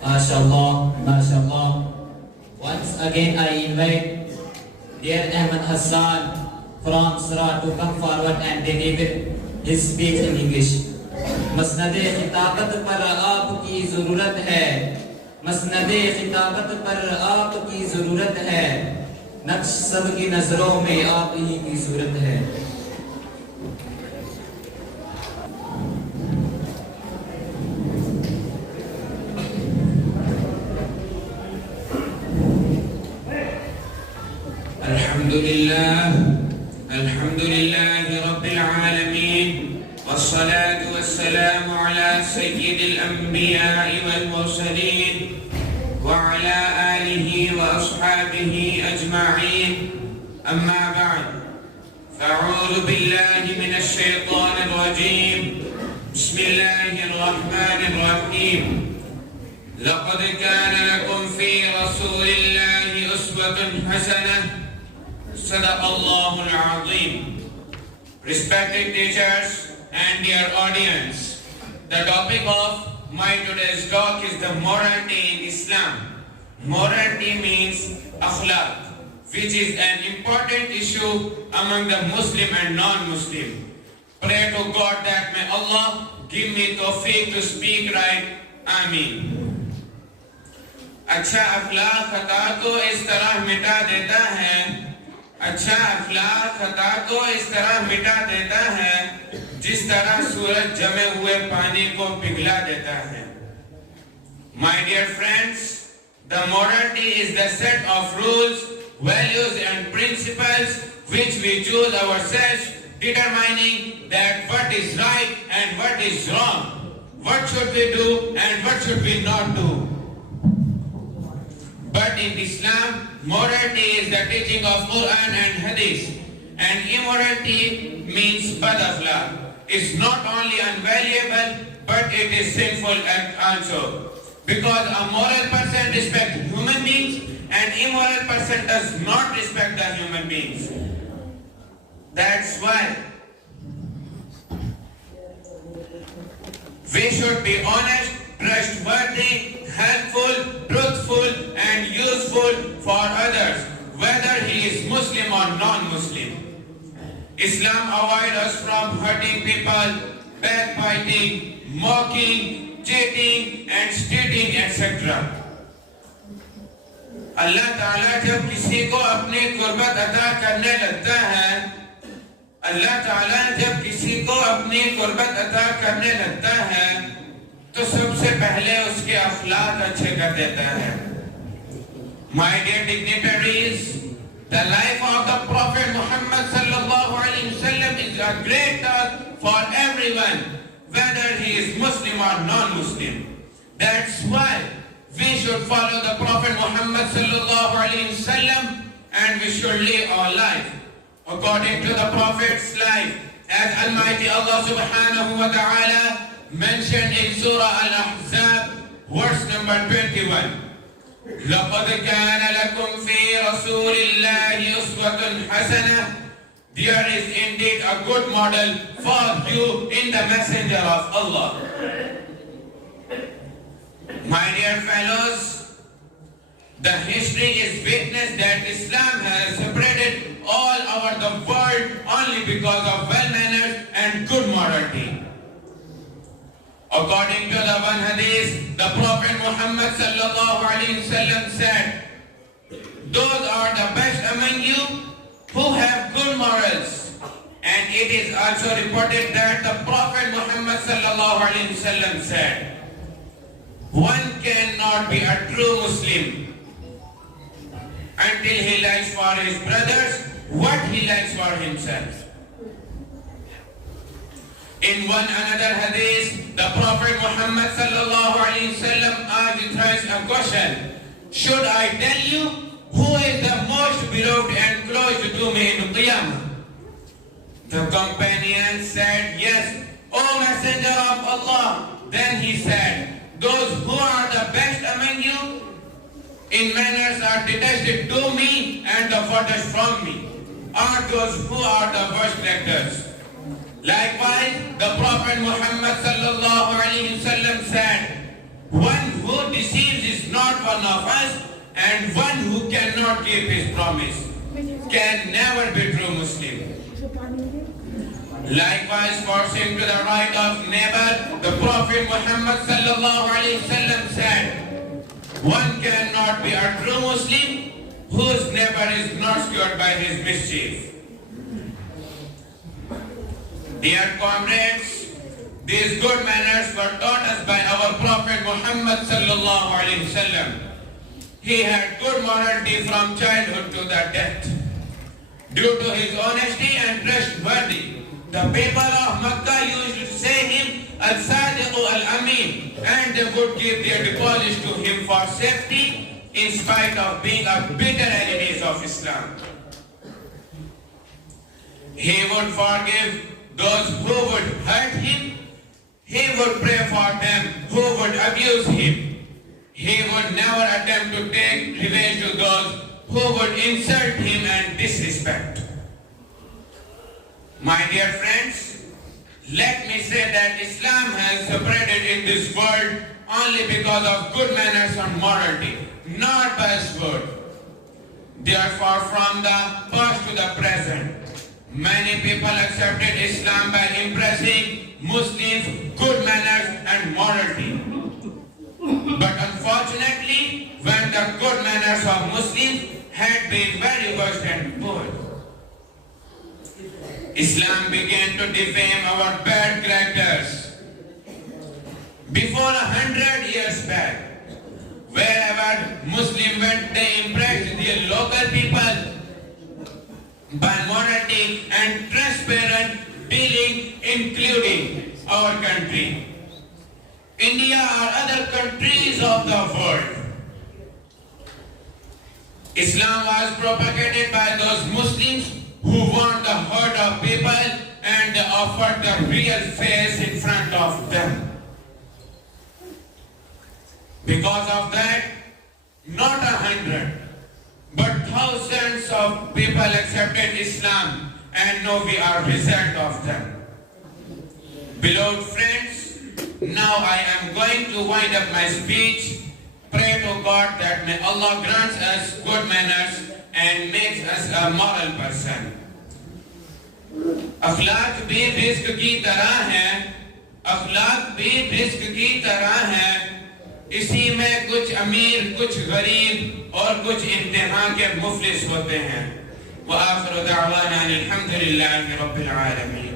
MashaAllah, MashaAllah. Once again I invite dear Ahmed Hassan from Surah to come forward and deliver his speech in English. मसनदे खिताबत पर आपकी ज़रूरत है, मसनदे खिताबत पर आपकी ज़रूरत है, नक्श सबकी नज़रों में आप ही की सूरत है. अल्हम्दुलिल्लाह रब्बिल आलमीन वस्सलातु वस्सलामु अला सय्यिदिल अंबिया'i वल मुरसलीन व अला आलिहि व अस्हाबिहि अजमईन अम्मा बअद फअऊज़ु बिल्लाहि मिनश शैतानिर रजीम बिस्मिल्लाहिर रहमानिर रहीम लक़द कान लकुम फ़ी रसूलिल्लाहि उस्वतुन हसनह Sadaqallahul Azim. Respected teachers and dear audience, the topic of my today's talk is the morality in Islam. Morality means akhlaq, which is an important issue among the Muslim and non-Muslim. Pray to God that may Allah give me tawfiq to speak right. Ameen. अच्छा अखलाक खता को इस तरह मिटा देता है, अच्छा अखलाक खता को इस तरह मिटा देता है जिस तरह सूरज जमे हुए पानी को पिघला देता है. My dear friends, the morality is the set of rules, values and principles which we choose ourselves, determining that what is right and what is wrong, what should we do and what should we not do. But in Islam, morality is the teaching of Quran and Hadith, and immorality means bad akhlaq. It's not only unvaluable, but it is sinful also. Because a moral person respects human beings, and immoral person does not respect the human beings. That's why we should be honest, trustworthy, helpful, truthful and useful for others, whether he is Muslim or non-Muslim. Islam avoids us from hurting people, backbiting, mocking, cheating and stealing, etc. अल्लाह ताला जब किसी को अपनी कुर्बत अता करने लगता है, अल्लाह ताला जब किसी को अपनी कुर्बत अता करने लगता है तो सबसे पहले उसके अखलाक अच्छे कर देता है. My dear dignitaries, the life of the Prophet Muhammad sallallahu alaihi wasallam is a great task for everyone, whether he is Muslim or non-Muslim. That's why we should follow the Prophet Muhammad sallallahu alaihi wasallam and we should live our life according to the Prophet's life, as Almighty Allah subhanahu wa ta'ala mentioned in Surah Al-Ahzab, verse number 21. لَقَدْ كَانَ لَكُمْ فِي رَسُولِ اللَّهِ أُسْوَةٌ حَسَنَةٌ. There is indeed a good model for you in the messenger of Allah. My dear fellows, the history is witness that Islam has separated all over the world only because of well-manners and good morality. According to the one hadith, the Prophet Muhammad sallallahu alaihi wasallam said, those are the best among you who have good morals. And it is also reported that the Prophet Muhammad sallallahu alaihi wasallam said, one cannot be a true Muslim until he likes for his brothers what he likes for himself. In one another hadith, the Prophet Muhammad sallallahu alaihi wasallam asked thrice a question, should I tell you who is the most beloved and close to me in Qiyamah? The companion said, yes, O Messenger of Allah. Then he said, those who are the best among you in manners are detested to me and the farthest from me are those who are the worst characters. Likewise, the Prophet Muhammad sallallahu alaihi wasallam said, one who deceives is not one of us, and one who cannot keep his promise can never be true Muslim. Likewise, forcing to the right of neighbor, the Prophet Muhammad sallallahu alaihi wasallam said, one cannot be a true Muslim whose neighbor is not scared by his mischief. Dear comrades, these good manners were taught us by our Prophet Muhammad sallallahu alaihi wasallam. He had good morality from childhood to the death. Due to his honesty and trustworthy, the people of Makkah used to say him Al-Sadiq Al-Amin, and they would give their deposits to him for safety in spite of being a bitter enemy of Islam. He would forgive those who would hurt him. He would pray for them who would abuse him. He would never attempt to take revenge to those who would insult him and disrespect. My dear friends, let me say that Islam has separated in this world only because of good manners and morality, not by sword. Therefore, from the past to the present, many people accepted Islam by impressing Muslims good manners and morality. But unfortunately, when the good manners of Muslims had been very worse and poor, Islam began to defame our bad characters. Before 100 years back, wherever Muslims went, they impressed their local people by morality and transparent dealing, including our country, India or other countries of the world. Islam was propagated by those Muslims who want the hurt of people and they offered the real face in front of them. Because of that, not 100, but thousands of people accepted Islam, and now we are result of them. Beloved friends, now I am going to wind up my speech. Pray to God that may Allah grant us good manners and makes us a moral person. अखलाक भी risk की तरह है, अखलाक भी risk की तरह है, इसी में कुछ अमीर, कुछ गरीब और कुछ इंतहा के मुफलिस होते हैं। व आखिर दावाना अल्हम्दुलिल्लाहि रब्बिल आलमीन।